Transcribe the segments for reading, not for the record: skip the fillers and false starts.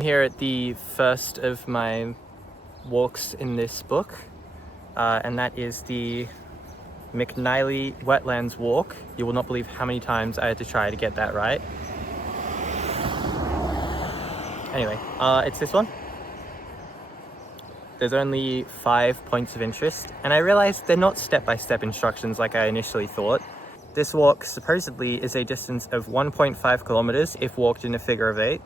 I'm here at the first of my walks in this book, and that is the McNeilly Wetlands walk. You will not believe how many times I had to try to get that right. Anyway, it's this one. There's only 5 points of interest, and I realized they're not step-by-step instructions like I initially thought. This walk supposedly is a distance of 1.5 kilometers if walked in a figure of 8.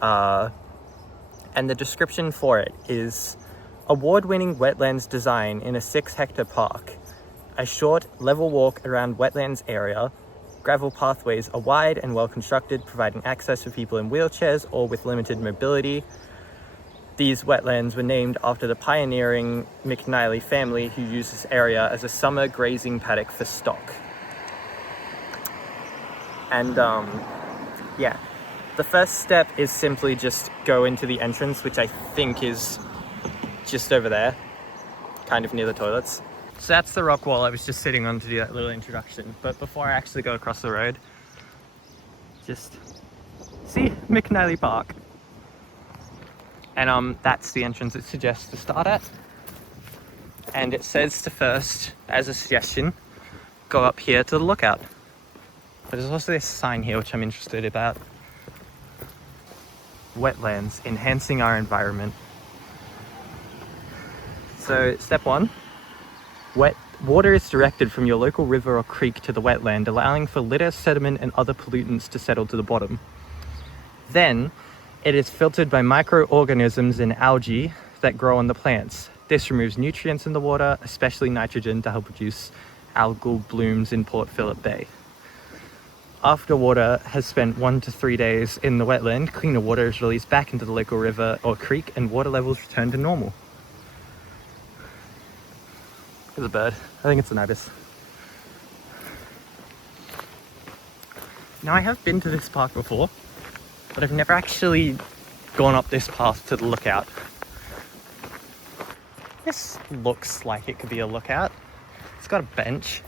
And the description for it is award-winning wetlands design in a 6-hectare park. A short, level walk around wetlands area. Gravel pathways are wide and well constructed, providing access for people in wheelchairs or with limited mobility. These wetlands were named after the pioneering McNeilly family who used this area as a summer grazing paddock for stock. And yeah, the first step is simply just go into the entrance, which I think is just over there, kind of near the toilets. So that's the rock wall I was just sitting on to do that little introduction. But before I actually go across the road, just see McNeilly Park. And that's the entrance it suggests to start at. And it says to first, as a suggestion, go up here to the lookout. But there's also this sign here which I'm interested about. Wetlands, enhancing our environment. So step 1, water is directed from your local river or creek to the wetland, allowing for litter, sediment and other pollutants to settle to the bottom. Then it is filtered by microorganisms and algae that grow on the plants. This removes nutrients in the water, especially nitrogen, to help reduce algal blooms in Port Phillip Bay. After water has spent 1 to 3 days in the wetland, cleaner water is released back into the local river or creek and water levels return to normal. There's a bird. I think it's an ibis. Now, I have been to this park before, but I've never actually gone up this path to the lookout. This looks like it could be a lookout. It's got a bench.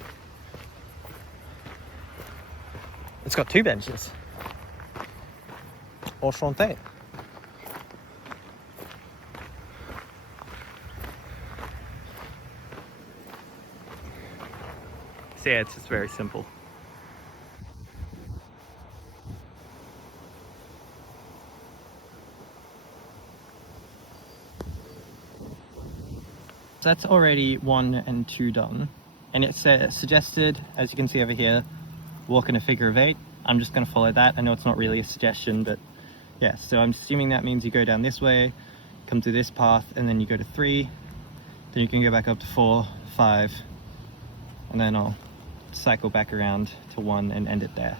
It's got 2 benches. Enchanté. So yeah, it's just very simple. So that's already 1 and 2 done. And it's suggested, as you can see over here, walk in a figure of 8. I'm just going to follow that. I know it's not really a suggestion, but yeah, so I'm assuming that means you go down this way, come through this path, and then you go to 3, then you can go back up to 4, 5, and then I'll cycle back around to 1 and end it there.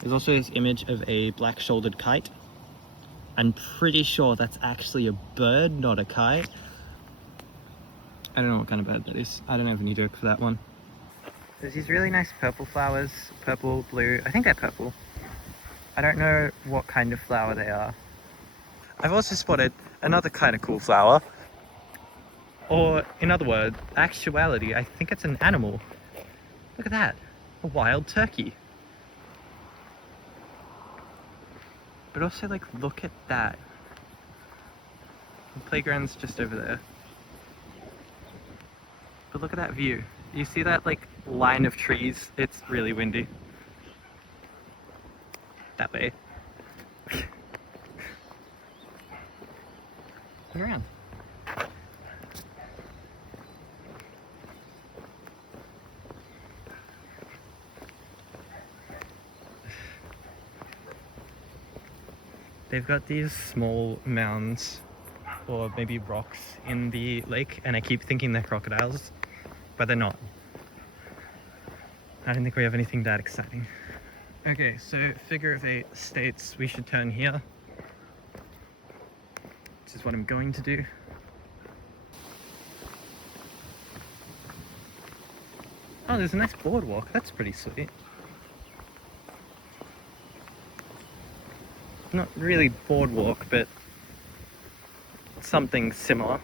There's also this image of a black-shouldered kite. I'm pretty sure that's actually a bird, not a kite. I don't know what kind of bird that is. I don't have any joke for that one. There's these really nice purple flowers, purple, blue, I think they're purple. I don't know what kind of flower they are. I've also spotted another kind of cool flower. Or, in other words, actuality, I think it's an animal. Look at that, a wild turkey. But also, like, look at that. The playground's just over there. But look at that view. You see that, like, line of trees? It's really windy. That way. Look around. They've got these small mounds, or maybe rocks, in the lake, and I keep thinking they're crocodiles, but they're not. I don't think we have anything that exciting. Okay, so figure of 8 states we should turn here, which is what I'm going to do. Oh, there's a nice boardwalk. That's pretty sweet. Not really boardwalk, but something similar.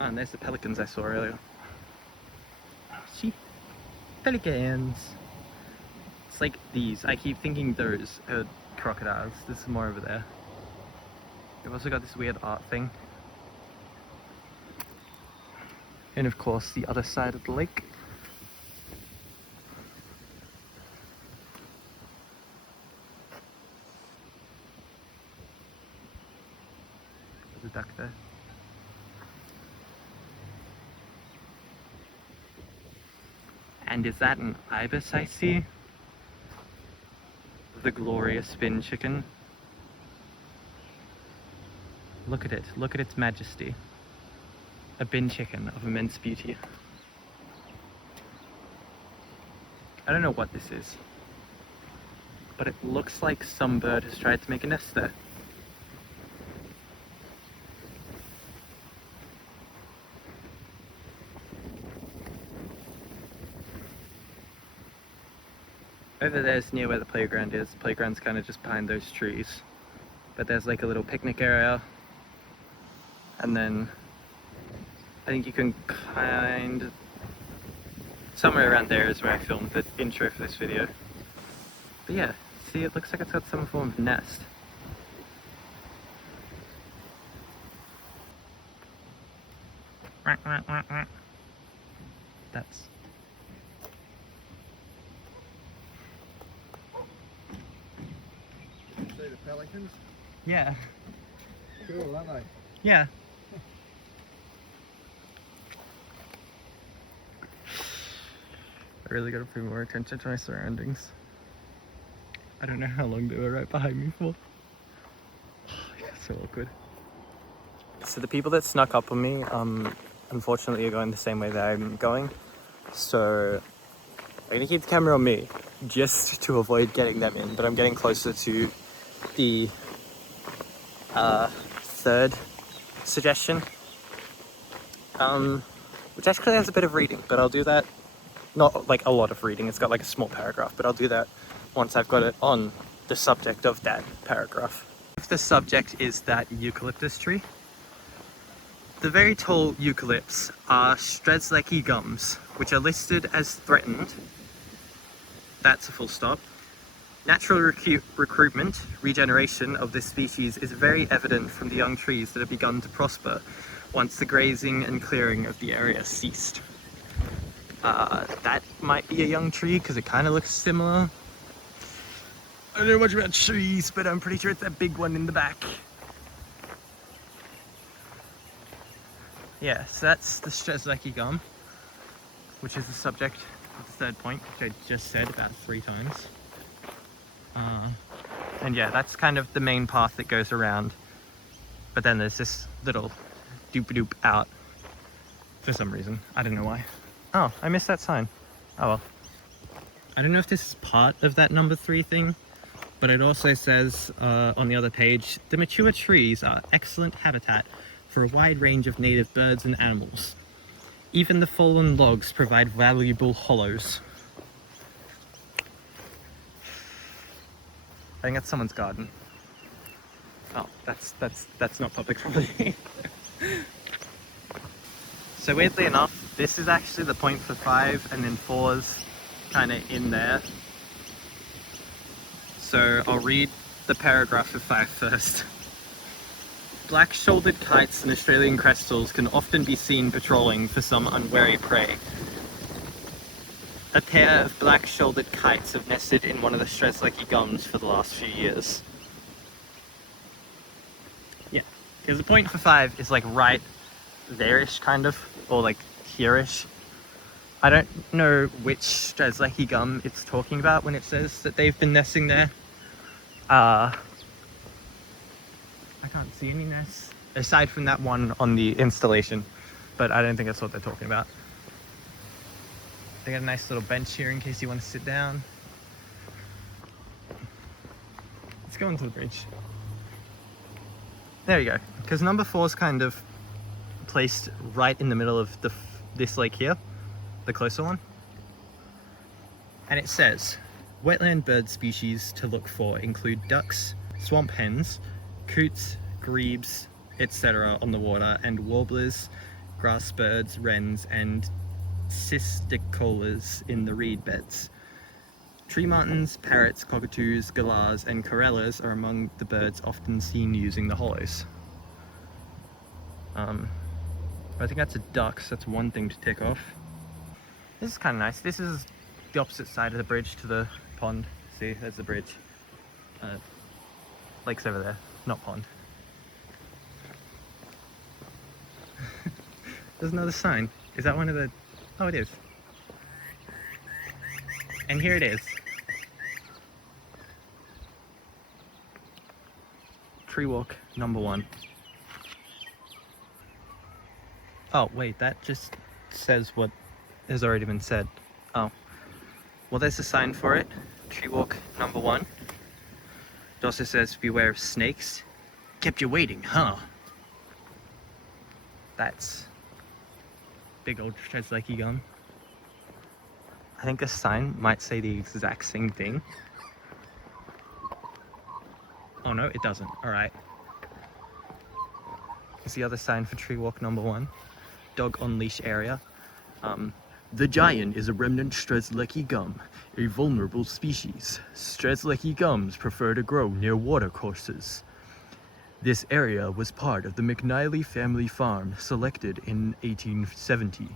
Oh, and there's the pelicans I saw earlier. See? Pelicans! It's like these. I keep thinking those are crocodiles. This is more over there. We've also got this weird art thing. And of course the other side of the lake. There's a duck there. And is that an ibis I see? The glorious bin chicken. Look at it. Look at its majesty. A bin chicken of immense beauty. I don't know what this is, but it looks like some bird has tried to make a nest there. Over there's near where the playground is. The playground's kind of just behind those trees. But there's like a little picnic area. And then I think you can somewhere around there is where I filmed the intro for this video. But yeah, see, it looks like it's got some form of nest. That's... See the pelicans? Yeah. Cool, aren't they? Yeah. I really gotta pay more attention to my surroundings. I don't know how long they were right behind me for. So awkward. So the people that snuck up on me, unfortunately are going the same way that I'm going. So I'm gonna keep the camera on me just to avoid getting them in, but I'm getting closer to the third suggestion, which actually has a bit of reading, but I'll do that. Not like a lot of reading, it's got like a small paragraph, but I'll do that once I've got it on the subject of that paragraph. If the subject is that eucalyptus tree, the very tall eucalypts are Strzelecki gums, which are listed as threatened. That's a full stop. Natural recruitment, regeneration of this species is very evident from the young trees that have begun to prosper once the grazing and clearing of the area ceased. That might be a young tree because it kind of looks similar. I don't know much about trees, but I'm pretty sure it's that big one in the back. Yeah, so that's the Strzelecki gum, which is the subject of the third point, which I just said about 3 times. And yeah, that's kind of the main path that goes around. But then there's this little doop-a-doop out for some reason. I don't know why. Oh, I missed that sign. Oh well. I don't know if this is part of that number 3 thing, but it also says on the other page, the mature trees are excellent habitat for a wide range of native birds and animals. Even the fallen logs provide valuable hollows. I think that's someone's garden. Oh, that's not public property. So weirdly enough, this is actually the point for 5, and then 4's kind of in there. So I'll read the paragraph of 5 first. Black-shouldered kites and Australian crestals can often be seen patrolling for some unwary prey. A pair of black-shouldered kites have nested in one of the Strzelecki gums for the last few years. Yeah, because the point for 5 is like right there-ish kind of, or like here-ish. I don't know which Strzelecki gum it's talking about when it says that they've been nesting there. I can't see any nests, aside from that one on the installation, but I don't think that's what they're talking about. They got a nice little bench here in case you want to sit down. Let's go onto the bridge. There you go. Because number 4 is kind of placed right in the middle of this lake here, the closer one. And it says, wetland bird species to look for include ducks, swamp hens, coots, grebes, etc. on the water, and warblers, grass birds, wrens, and cisticolas in the reed beds. Tree martins, parrots, cockatoos, galahs, and corellas are among the birds often seen using the hollows. I think that's a duck, so that's one thing to tick off. This is kind of nice. This is the opposite side of the bridge to the pond. See, there's the bridge. Lake's over there, not pond. There's another sign. Is that one of the... Oh, it is. And here it is. Tree walk number 1. Oh, wait, that just says what has already been said. Oh. Well, there's a sign for it. Tree walk number 1. It also says, beware of snakes. Kept you waiting, huh? That's big old Strzelecki gum. I think this sign might say the exact same thing. Oh no, it doesn't. Alright. Here's the other sign for tree walk number 1. Dog on leash area. The giant is a remnant Strzelecki gum, a vulnerable species. Strzelecki gums prefer to grow near watercourses. This area was part of the McNeilly family farm selected in 1870.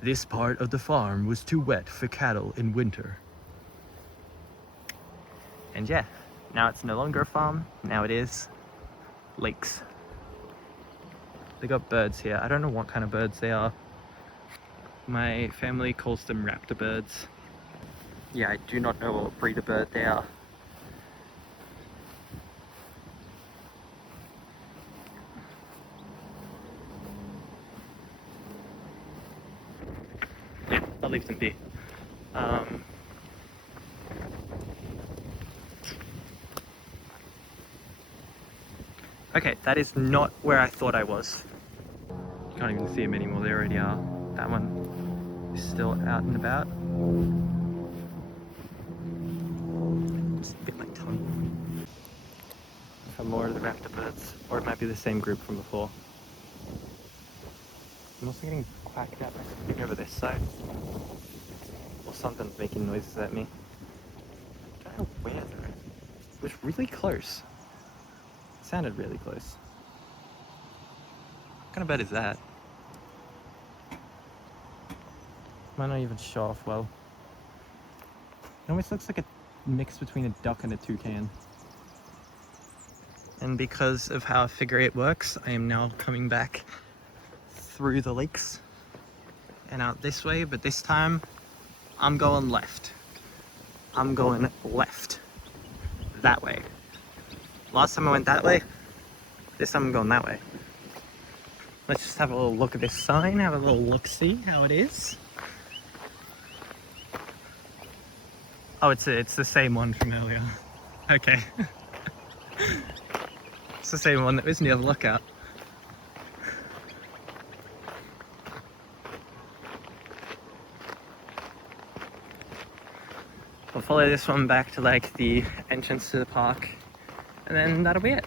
This part of the farm was too wet for cattle in winter. And yeah, now it's no longer a farm, now it is lakes. They got birds here. I don't know what kind of birds they are. My family calls them raptor birds. Yeah, I do not know what breed of bird they are. Yeah, I'll leave them be. Okay, that is not where I thought I was. You can't even see them anymore, they already are. That one is still out and about. Just bit my tongue. Some more of the raptor birds, or it might be the same group from before. I'm also getting quacked at by something over this side. Or something's making noises at me. I don't know where though. It was really close. It sounded really close. What kind of bird is that? Might not even show off well. It almost looks like a mix between a duck and a toucan. And because of how figure 8 works, I am now coming back through the lakes and out this way, but this time I'm going left. I'm going left. That way. Last time I went that way, this time I'm going that way. Let's just have a little look at this sign, have a little look-see how it is. Oh, it's the same one from earlier. Okay. It's the same one that was near the lookout. We'll follow this one back to like the entrance to the park, and then that'll be it.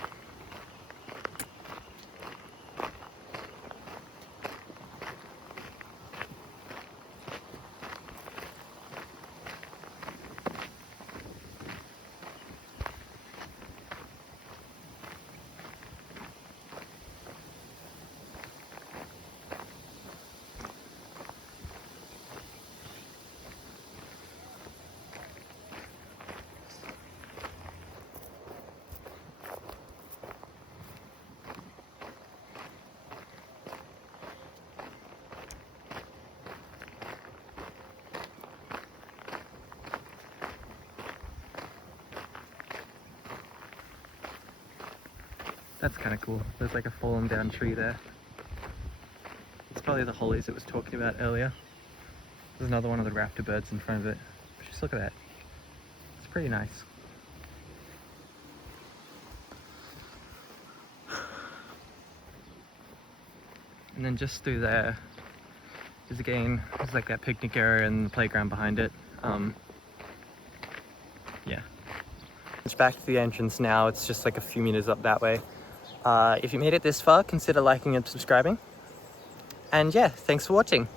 That's kind of cool. There's like a fallen down tree there. It's probably the hollies it was talking about earlier. There's another one of the raptor birds in front of it. Just look at that. It's pretty nice. And then just through there is again, there's like that picnic area and the playground behind it. Yeah. It's back to the entrance now. It's just like a few meters up that way. If you made it this far, consider liking and subscribing. And yeah, thanks for watching.